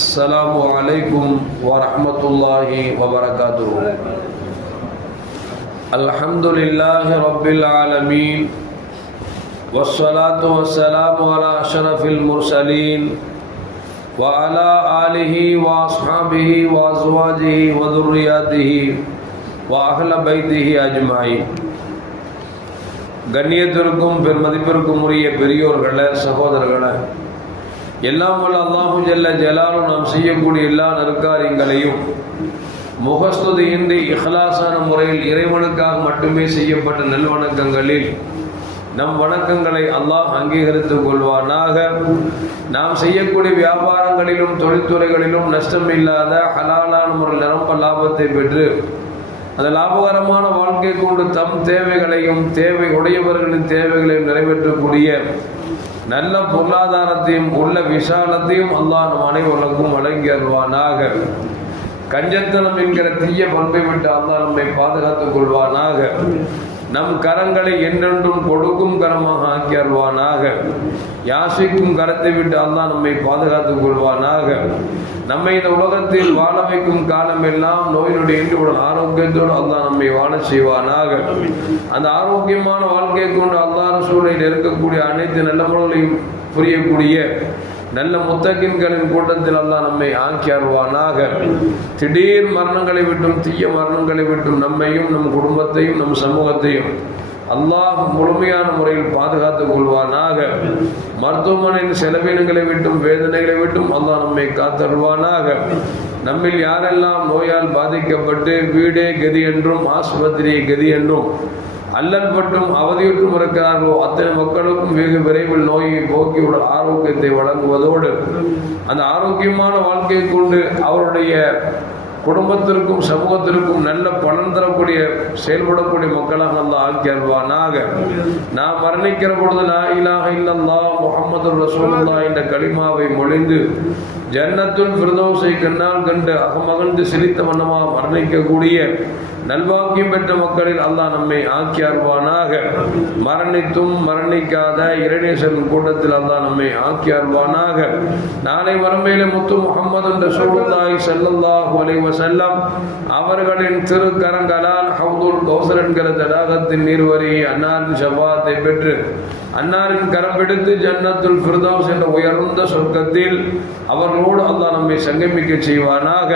السلام عليكم ورحمة الله وبركاته. الحمد لله رب العالمين والصلاة والسلام على أشرف المرسلين وعلى آله وأصحابه وأزواجه وذرياته وأهل بيته أجمعين. கண்ணியத்திற்கும் பெருமதிப்பிற்கும் உரிய பெரியோர்களே, சகோதரர்களே, எல்லாம் வல்ல அல்லாஹு ஜல்ல ஜலாலும் நாம் செய்யக்கூடிய எல்லா நற்காரியங்களையும் முகஸ்துதியின்றி இஹ்லாஸான முறையில் இறைவனுக்காக மட்டுமே செய்யப்பட்ட நல்வணக்கங்களில் நம் வணக்கங்களை அல்லாஹ் அங்கீகரித்துக் கொள்வானாக. நாம் செய்யக்கூடிய வியாபாரங்களிலும் தொழில்துறைகளிலும் நஷ்டம் இல்லாத ஹலாலான முறையில் நிரம்ப லாபத்தை பெற்று அந்த லாபகரமான வாழ்க்கை கொண்டு தம் தேவைகளையும் தேவை உடையவர்களின் தேவைகளையும் நிறைவேற்றக்கூடிய நல்ல பொருளாதாரத்தையும் உள்ள விசாலத்தையும் அல்லாஹ் நம் அனைவருக்கும் வழங்கி அருள்வானாக. கஞ்சத்தனம் என்கிற தீய பண்பை விட்டு அல்லாஹ் நம்மை பாதுகாத்துக் கொள்வானாக. நம் கரங்களை என்றென்றும் கொடுக்கும் கரமாக ஆக்கி அருள்வானாக. யாசிக்கும் கரத்தை விட்டு அல்லாஹ் நம்மை பாதுகாத்துக் கொள்வானாக. நம்மை இந்த உலகத்தில் வாழ வைக்கும் காலம் எல்லாம் நோயினுடைய இன்றுடன் ஆரோக்கியத்தோடு அல்லாஹ் நம்மை வாழ செய்வானாக. அந்த ஆரோக்கியமான வாழ்க்கை கொண்டு அல்லாஹ் ரசூலில் இருக்கக்கூடிய அனைத்து நல்ல முறைகளையும் புரியக்கூடிய நல்ல முத்தகின்களின் கூட்டத்தில் அல்லாஹ் நம்மை ஆக்கி அருள்வானாக. திடீர் மரணங்களை விட்டும் தீய மரணங்களை விட்டும் நம்மையும் நம் குடும்பத்தையும் நம் சமூகத்தையும் அல்லாஹ் முழுமையான முறையில் பாதுகாத்துக் கொள்வானாக. மருத்துவமனையின் செலவினங்களை விட்டும் வேதனைகளை விட்டும் அல்லாஹ் நம்மை காத்தருள்வானாக. நம்மில் யாரெல்லாம் நோயால் பாதிக்கப்பட்டு வீடே கதி என்றும் ஆஸ்பத்திரியை கதி என்றும் அல்லல் பட்டும் அவதியுற்றும் இருக்கிறார்களோ அத்தனை மக்களுக்கும் வெகு விரைவில் நோயை போக்கி உடல் ஆரோக்கியத்தை வழங்குவதோடு அந்த ஆரோக்கியமான வாழ்க்கையை கொண்டு அவருடைய குடும்பத்திற்கும் சமூகத்திற்கும் நல்ல பலன் தரக்கூடிய செயல்படக்கூடிய மக்களாக அல்லாஹ் ஆக்கி அருள்வானாக. நாம் மரணிக்கிற பொழுது லா இலாஹ இல்லல்லாஹ் முஹம்மது ரசூலுல்லாஹ் என்ற கலிமாவை மொழிந்து ஜன்னத்துல் ஃபிர்தௌஸை கண்ணால் கண்டு அகமகிழ்ந்து சிரித்த வண்ணமாக மரணிக்கக்கூடிய நல்வாக்கியம் பெற்ற மக்களில் அல்லாஹ் நம்மை ஆக்கி அருள்வானாக. மரணித்தும் மரணிக்காத இறைநேசரின் கூட்டத்தில் அல்லாஹ் நம்மை ஆக்கி அருள்வானாக. நாளை மறுமையிலே முத்து முஹம்மது ரசூலுல்லாஹி ஸல்லல்லாஹு அலைஹி வஸல்லம் அவர்களின் திருக்கரங்களால் ஹவுதுல் கௌசர் என்கிற தடாகத்தின் நீர்வரியை அன்னாரின் ஷஃபாத்தை பெற்று அன்னாரின் கரம் பிடித்து ஜன்னத்துல் ஃபிர்தௌஸ் என்ற உயர்ந்த சொர்க்கத்தில் அவர்களோடு அல்லாஹ் நம்மை சங்கமிக்க செய்வானாக.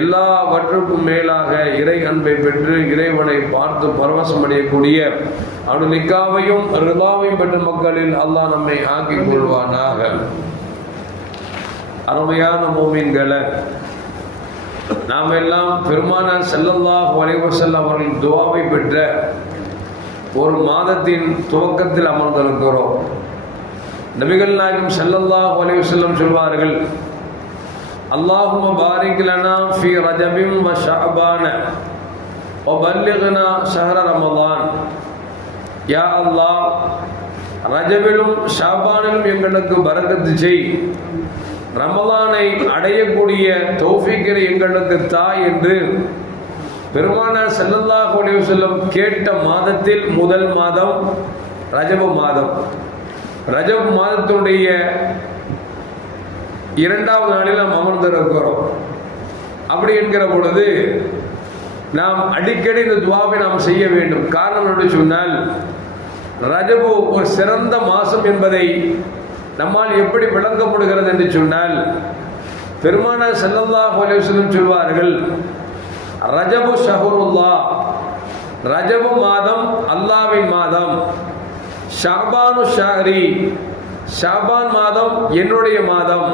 எல்லாவற்றுக்கும் மேலாக இறை அன்பை பெற்று இறைவனை பார்த்து பரவசம் அடையக்கூடிய அவனுடைய நிக்காவையும் ரிதாவையும் பெற்ற மக்களில் அல்லாஹ் நம்மை ஆக்கிக் கொள்வானாக. அருமையான மூமின்களை, நாம் எல்லாம் பெருமானார் ஸல்லல்லாஹு அலைஹி வஸல்லம் அவர்களின் துஆவை பெற்ற ஒரு மாதத்தின் துவக்கத்தில் அமர்ந்திருக்கிறோம். நபிகள் நாயகம் ஸல்லல்லாஹு அலைஹி வஸல்லம் சொல்வார்கள், அல்லாஹும்ம பாரிக் லனா ஃபீ ரஜபின் வ ஷஅபான வ பல்லிக்னா ஷஹ்ர ரமலான். யா அல்லாஹ், ரஜபிலும் ஷாபானிலும் எங்களுக்கு பரக்கத்து செய், ரமலானை அடையக்கூடிய தௌஃபீக்கை எங்களுக்கு தா என்று பெருமானார் ஸல்லல்லாஹு அலைஹி வஸல்லம் கேட்ட மாதத்தில் முதல் மாதம் ரஜப மாதம். ரஜப் மாதத்துடைய இரண்டாவது நாளில் நாம் அமர்ந்திருக்கிறோம். அப்படி என்கிற பொழுது நாம் அடிக்கடி இந்த துவாவை நாம் செய்ய வேண்டும். காரணம் என்று சொன்னால், ரஜபு ஒரு சிறந்த மாதம் என்பதை நம்மால் எப்படி விளங்கப்படுகிறது என்று சொன்னால், பெருமானார் ஸல்லல்லாஹு அலைஹி வஸல்லம் சொல்வார்கள், ரஜபு ஷஹ்ருல்லாஹ், ரஜபு மாதம் அல்லாஹ்வின் மாதம், ஷஅபானு ஷஹ்ரி, ஷஅபான் மாதம் என்னுடைய மாதம்,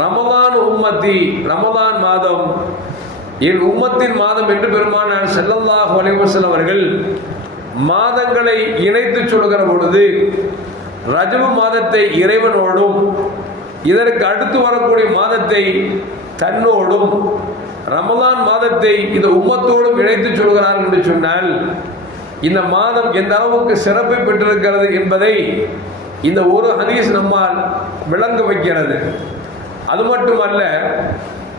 ரமலான் உம்மத்தி, ரமலான் மாதம் என் உம்மத்தின் மாதம் என்று பெருமானார் ஸல்லல்லாஹு அலைஹி வஸல்லம் அவர்கள் மாதங்களை இணைத்து சொல்கிற பொழுது ரஜபு மாதத்தை இறைவனோடும் இதற்கு அடுத்து வரக்கூடிய மாதத்தை தன்னோடும் ரமலான் மாதத்தை இந்த உம்மத்தோடும் இணைத்து சொல்கிறார்கள் என்று சொன்னால், இந்த மாதம் எந்த அளவுக்கு சிறப்பை பெற்றிருக்கிறது என்பதை இந்த ஒரு ஹதீஸ் நம்மால் விளங்க வைக்கிறது. அது மட்டுமல்ல,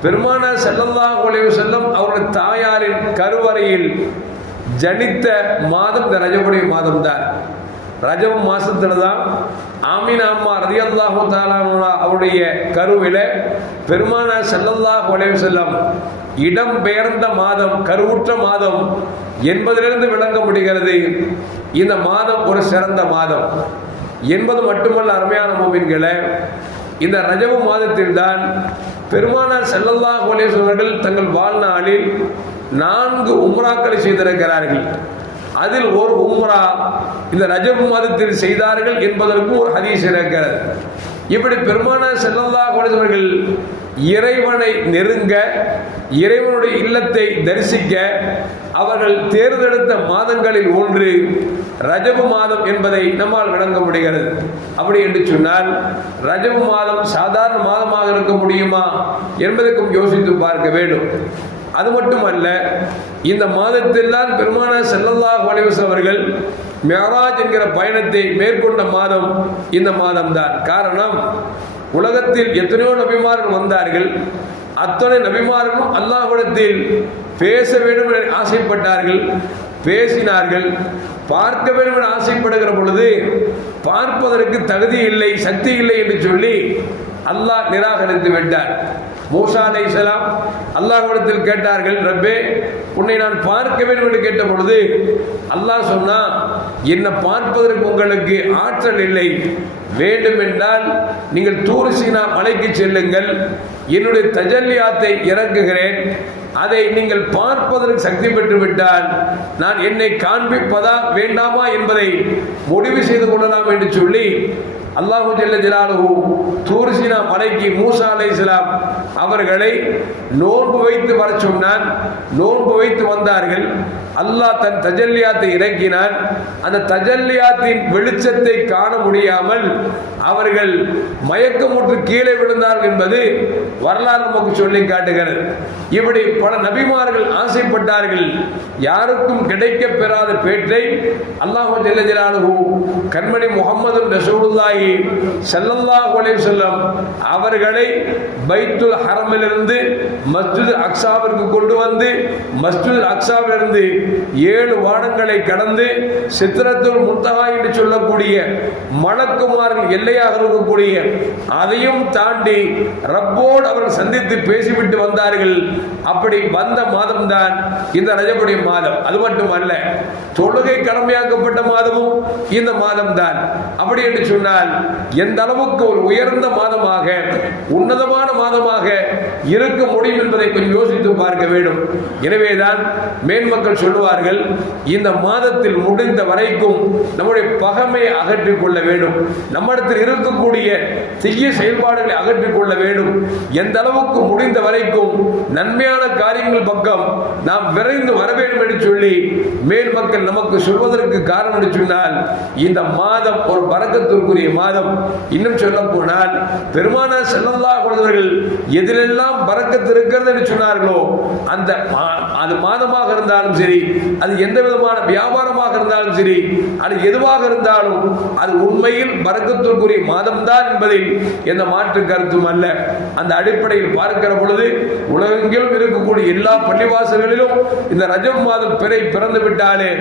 பெருமானார் ஸல்லல்லாஹு அலைஹி வஸல்லம் அவருடைய தாயாரின் கருவறையில் ஜனித்த மாதம் இந்த ரஜபுடைய மாதம் தான். ரஜப மாசத்துல தான் ஆமீனா அம்மா ரலியல்லாஹு தஆலா அவருடைய கருவில பெருமானார் ஸல்லல்லாஹு அலைஹி வஸல்லம் இடம் பெயர்ந்த மாதம், கருவுற்ற மாதம் என்பதிலிருந்து விளங்க முடிகிறது இந்த மாதம் ஒரு சிறந்த மாதம் என்பது மட்டுமல்ல. அருமையான முஃமின்களே, இந்த ரஜபு மாதத்தில் தான் பெருமானார் ஸல்லல்லாஹு அலைஹி வஸல்லம் அவர்கள் தங்கள் வாழ்நாளில் 4 உம்ராக்களை செய்திருக்கிறார்கள். அதில் ஒரு உம்ரா இந்த ரஜபு மாதத்தில் செய்தார்கள் என்பதற்கு ஒரு ஹதீஸ் இருக்கிறது. இப்படி பெருமானார் ஸல்லல்லாஹு அலைஹி வஸல்லம் அவர்கள் இறைவனை நெருங்க, இறைவனுடைய இல்லத்தை தரிசிக்க அவர்கள் தேர்ந்தெடுத்த மாதங்களில் ஒன்று ரஜபு மாதம் என்பதை நம்மால் விளங்க முடிகிறது. அப்படி என்று சொன்னால் ரஜபு மாதம் சாதாரண மாதமாக இருக்க முடியுமா என்பதற்கும் யோசித்து பார்க்க வேண்டும். அது மட்டுமல்ல, இந்த மாதத்தில் தான் பெருமானார் ஸல்லல்லாஹு அலைஹி வஸல்லம் அவர்கள் மிஅராஜ் என்கிற பயணத்தை மேற்கொண்ட மாதம் இந்த மாதம்தான். காரணம், உலகத்தில் எத்தனையோ நபிமார்கள் வந்தார்கள். அத்தனை நபிமார்களும் அல்லாஹ்விடத்தில் பேச வேண்டும் என ஆசைப்பட்டார்கள், பேசினார்கள். பார்க்க வேண்டும் என ஆசைப்படுகிற பொழுது பார்ப்பதற்கு தகுதி இல்லை, சக்தி இல்லை என்று சொல்லி அல்லாஹ் நிராகரித்து விட்டார். மூசா அலைஹிஸ்ஸலாம் அல்லாஹ்விடத்தில் கேட்டார்கள், ரப்பே உன்னை நான் பார்க்க வேண்டும் என்று கேட்ட பொழுது அல்லாஹ் சொன்னா, என்னை பார்ப்பதற்கு உங்களுக்கு ஆற்றல் இல்லை, வேண்டுமென்றால் நீங்கள் தூர் சீனா மலைக்கு செல்லுங்கள், என்னுடைய தஜல்லியாத்தை இறக்குகிறேன், அதை நீங்கள் பார்ப்பதற்கு சக்தி பெற்று விட்டால் நான் என்னை காண்பிப்பதா வேண்டாமா என்பதை முடிவு செய்து கொள்ளலாம் என்று சொல்லி அல்லாஹு ஜல்ல ஜலாலுஹு தூர் சீனா மலைக்கு மூசா அலைஹிஸ்ஸலாம் அவர்களை நோன்பு வைத்து வர சொன்னான். நோன்பு வைத்து வந்தார்கள். அல்லாஹ் தன் தஜல்லியாத்தை இறக்கினான். அந்த தஜல்லியாத்தின் வெளிச்சத்தை காண முடியாமல் அவர்கள் மயக்கமுற்று கீழே விழுந்தார்கள் என்பது வரலாறு நமக்கு சொல்லி காட்டுகிறது. இப்படி பல நபிமார்கள் ஆசைப்பட்டார்கள். யாருக்கும் கிடைக்க பெறாத பேற்றை அல்லாஹு ஜல்ல ஜலாலுஹு கண்மணி முஹம்மது ரசூலுல்லாஹி ஸல்லல்லாஹு அலைஹி வஸல்லம் அவர்களை பைத்துல் ஹரமிலிருந்து மஸ்ஜித் அக்ஸாவிற்கு கொண்டு வந்து, மஸ்ஜித் அக்ஸாவிலிருந்து 7 வானங்களை கடந்து சித்ரத்துல் முன்தஹா என்று சொல்லக்கூடிய மலக்குமார்கள் எல்லையாக இருக்கக்கூடிய அதையும் தாண்டி ரப்போடு அவர்கள் சந்தித்து பேசிவிட்டு வந்தார்கள். அப்படி வந்த மாதம் தான் இந்த ரஜபுடைய மாதம். அது மட்டுமல்ல, தொழுகை கடமையாக்கப்பட்ட மாதமும் இந்த மாதம் தான். அப்படி என்று சொன்னால் எந்த அளவுக்கு ஒரு உயர்ந்த மாதமாக, உன்னதமான மாதமாக இருக்க முடியும் என்பதை கொஞ்சம் யோசித்து பார்க்க வேண்டும். எனவேதான் மேன்மக்கள் சொல்லுவார்கள், இந்த மாதத்தில் முடிந்த வரைக்கும் நம்முடைய பகைமையை அகற்றிக் கொள்ள வேண்டும், நம்மிடத்தில் இருக்கக்கூடிய தீய செயல்பாடுகளை அகற்றிக் கொள்ள வேண்டும். எந்த அளவுக்கு முடிந்த வரைக்கும் நன்மையான காரியங்கள் பக்கம் நாம் விரைந்து வர வேண்டும் என்று சொல்லி மேல் மக்கள் நமக்கு சொல்வதற்கு காரணம் என்று சொன்னால், இந்த மாதம் ஒரு பரக்கத்திற்குரிய மாதம். இன்னும் சொல்ல போனால் பெருமானார் ஸல்லல்லாஹு அலைஹி வஸல்லம் எதிலெல்லாம் பரக்கத்து இருக்கிறது என்று சொன்னார்களோ, அந்த அது மாதமாக இருந்தாலும் சரி, அது எந்த விதமான வியாபாரமாக இருந்தாலும் சரி, அது எதுவாக இருந்தாலும் அது உண்மையில் பரக்கத்திற்குரிய மாதம் தான் என்பதில் எந்த மாற்று கருத்தும் அல்ல. அந்த அடிப்படையில் பார்க்கிற பொழுது உலகெங்கிலும் இருக்கக்கூடிய எல்லா பள்ளிவாசல்களிலும் இந்த ரஜப் மாதம் பிறை பிறந்து விட்டாலே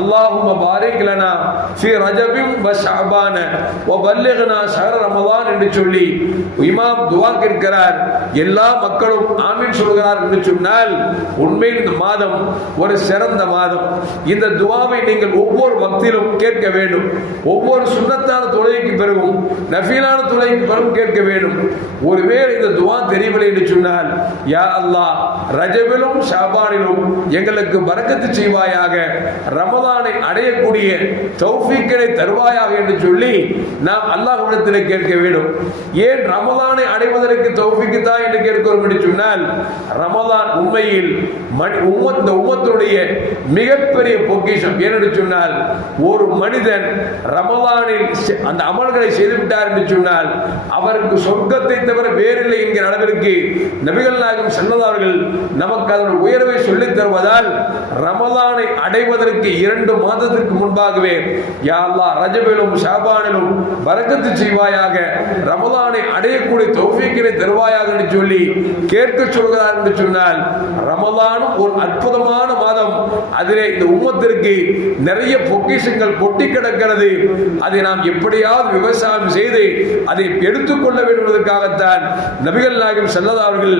அல்லாஹும்ம பாரிக் லனா ஃபீ ரஜபின் வ ஷஅபான வ பல்லிக்னா ஷஹ்ர ரமலான் என்று சொல்லி இமாம் துஆ கேட்கிறார். எல்லா மக்களும் ஆமீன் சொல்கிறார் என்று சொன்னால் உண்மையில் இந்த மாதம் ஒரு சிறந்த மாதம். இந்த துஆவை நீங்கள் ஒவ்வொரு வக்திலும் கேட்க வேண்டும். ஒவ்வொரு சுன்னத்தான தொழுகைக்கு பிறகும், நஃபீலான தொழுகைக்கு பிறகும் கேட்க வேண்டும். ஒருவேளை இந்த துஆ தெரியவில்லை என்று சொன்னால், யா அல்லாஹ் ரஜபிலும் ஷாபானிலும் எங்களுக்கு பரக்கத்து செய்வாயாக, ரமலானை அடையக்கூடிய தௌஃபீக்கை தருவாயாக என்று சொல்லி நாம் அல்லாஹ்விடத்தில் கேட்க வேண்டும். ஏன் ரமலானை அடைவதற்கு தௌஃபீக் தான் என்று கேட்கிறோம் என்று சொன்னால், ரமலான் உண்மையில் இந்த உம்மத்துடைய மிகப்பெரிய பொக்கிஷம். ஏனென்று சொன்னால், ஒரு மனிதன் ரமலானில் அந்த அமல்களை செய்துவிட்டார் என்று சொன்னால் அவருக்கு சொர்க்கத்தை தவிர வேறில்லை என்கிற அளவிற்கு நபிகள் நாயகம் ஸல்லல்லாஹு அலைஹி வஸல்லம் நமக்கு அதனுடைய உயர்வை சொல்லித் தருவதால் ரமலானை அடைவதற்கு 2 மாதத்திற்கு முன்பாகவே யா அல்லாஹ் ரஜபிலும் ஷாபானிலும் பரக்கத்து செய்வாயாக, ரமலானை அடையக்கூடிய தௌஃபீக்கினை தருவாயாக என்று சொல்லி கேட்க சொல்கிறார் என்று சொன்னால், ரமலானும் ஒரு அற்புதமான மாதம். அதிலே இந்த உம்மத்திற்கு நிறைய பொக்கிஷங்கள் கொட்டி கிடக்கிறது. அதை நாம் எப்படியாவது விவசாயம் செய்து அதை எடுத்துக்கொள்ள வேண்டும் என்பதற்காகத்தான் நபிகள் நாயகம் ஸல்லல்லாஹு அலைஹி அவர்கள்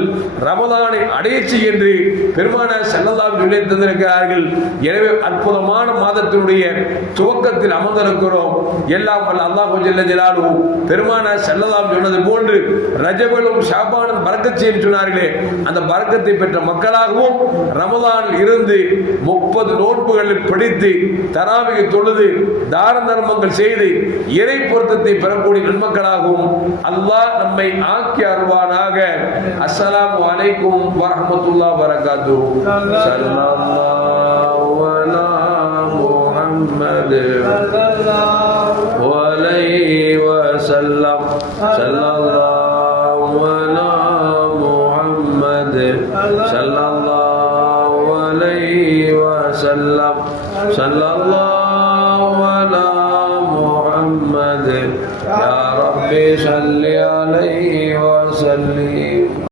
ரமலானை அடையச்சி என்று பெருமானார் ஸல்லல்லாஹு அலைஹி சொல்லி தந்திருக்கிறார்கள். எனவே அற்புதமான மாதத்தினுடைய துவக்கத்தில் அமர்ந்திருக்கிறோம். எல்லாம் வல்ல அல்லாஹ் ஜல்ல ஜலாலுஹு பெருமானார் ஸல்லல்லாஹு அலைஹி சொன்னது போன்று ரஜபலும் ஷாபானும் பரக்கத் செய்யும் சொன்னார்களே, அந்த பரக்கத்தை பெற்ற மக்களாகவும் ரமலானில் இருந்து 30 நோன்புகளில் பிடித்து தராவிகை தொழுது தான தர்மங்கள் செய்து இறை பொருத்தத்தை பெறக்கூடிய நன்மக்களாகவும் அல்லாஹ் நம்மை ஆக்கி அருள்வானாக. அஸ்ஸலாமு அலைக்கும் வரஹ்மத்துல்லாஹி வபரகாத்துஹு. ஸல்லல்லாஹு அலா முஹம்மத் ஸல்லல்லாஹு அலைஹி வஸல்லம். ஸல்லல்லாஹு அலா முஹம்மத் ஸல்லல்லாஹு அலைஹி வஸல்லம். ஸல்லல்லாஹு அலா முஹம்மத் யா ரப்பி ஸல்லி அலைஹி வஸல்லிம்.